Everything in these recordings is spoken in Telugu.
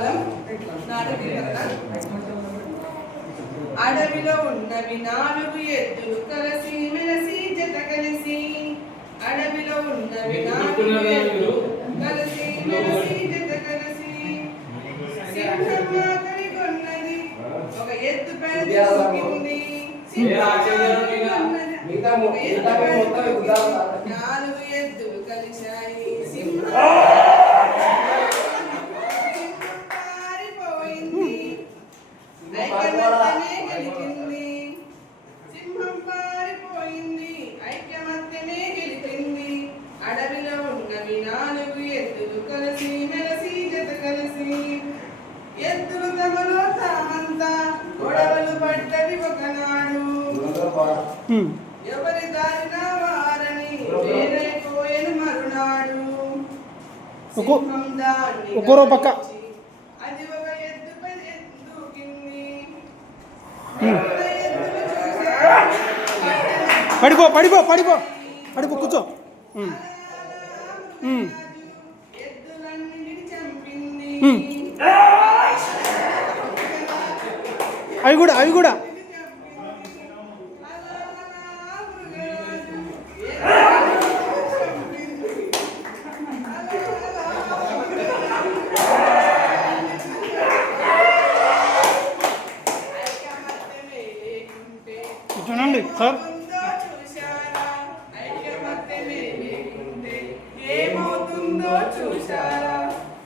మహాబలం నాటకం కదా. అడవిలో ఉన్నవి 4 ఎద్దులు కలిసి మెలిసి జత కలిసి. అడవిలో ఉన్నవి 4 ఎద్దులు కలిసి మెలిసి జత కలిసి. సింహం ఆకలి కొన్నది ఒక ఎద్దు పైన దూకింది. సింహం 4 ఎద్దులు కలిశాయి. సింహం పారిపోయింది. ఐక్యమత్యమే గెలిచింది. సింహం పారిపోయింది. ఐక్యమత్యమే గెలిచింది. అడవిలో ఉన్నవి 4 ఎద్దులు కలిసి మెలిసి జత కలిసి. ఎద్దులు తమలో తామంతా గొడవలు పడ్డవి ఒకనాడు. ఎవరి దారిన వారని వేరైపోయేను మరునాడు. సింహం దాన్ని గమనించి అది ఒక ఎద్దుపై దూకింది. పడిపో పడిపో పడిపో పడిపో కూర్చో. ఎద్దులన్నింటిని చంపింది. అవి కూడా చూడండి సార్. ఏమవుతుందో చూశారా?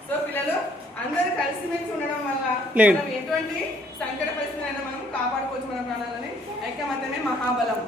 సో పిల్లలు అందరూ కలిసిమెలిసి ఉండడం వల్ల మనం ఎటువంటి సంకట పరిస్థితులైనా మనం కాపాడుకోవచ్చు మన ప్రాణాలని. ఐక్యమత్యమే మహాబలం.